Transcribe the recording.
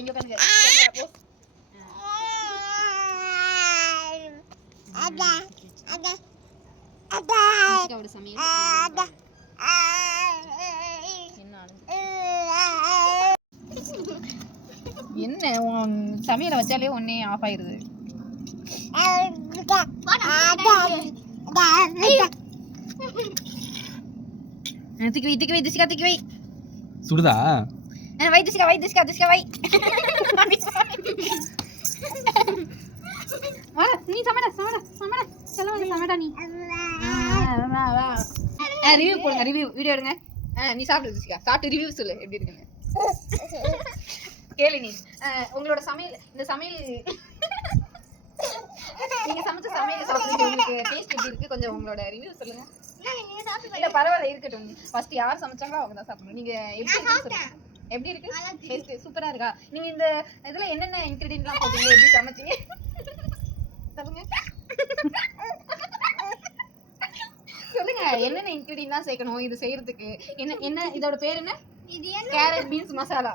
அங்க உட்காருங்க. நிஷிகாவோட சமையல் என்ன சமையலை வச்சாலே ஒன்னே ஆஃப் ஆயிருது. தூக்கி வை திசிகா தூக்கி வை. சுடுதா? வை திசிகா வை திசிகா திசிகா வை. வா நீ சமைடா சமைடா சமைடா செல்லவங்க சமைடா நீ. ரிவ்யூ போடுங்க ரிவ்யூ வீடியோ எடுங்க. நீ சாப்பிடு திசிகா சாப்பிட்டு ரிவ்யூ சொல்லு எப்படி இருக்குன்னு. கேளு நீ உங்களோட சமையல் இந்த சமையல் நீங்க சமைச்ச சமையல் சாப்பிட்டு உங்களுக்கு டேஸ்ட் எப்படி இருக்கு கொஞ்சம் உங்களோட ரிவ்யூ சொல்லுங்க. இல்ல பரவாயில்ல இருக்கட்டும். ஃபர்ஸ்ட் யார் சமைச்சாங்களோ அவங்க தான் சாப்பிடணும். நீங்க எப்படி இருக்குன்னு சொல்லுங்க. எப்படி இருக்கு? டேஸ்ட் சூப்பரா இருக்கா? நீங்க இந்த இதுல என்னென்ன இன்கிரிடியன்ட்லாம் போட்டீங்க எப்படி சமைச்சீங்க சொல்லுங்க. சொல்லுங்க என்னென்ன இன்கிரிடியன்ட்லாம் சேர்க்கணும் இது செய்யறதுக்கு? என்ன என்ன இதோட பேர் என்ன? Carrot beans masala.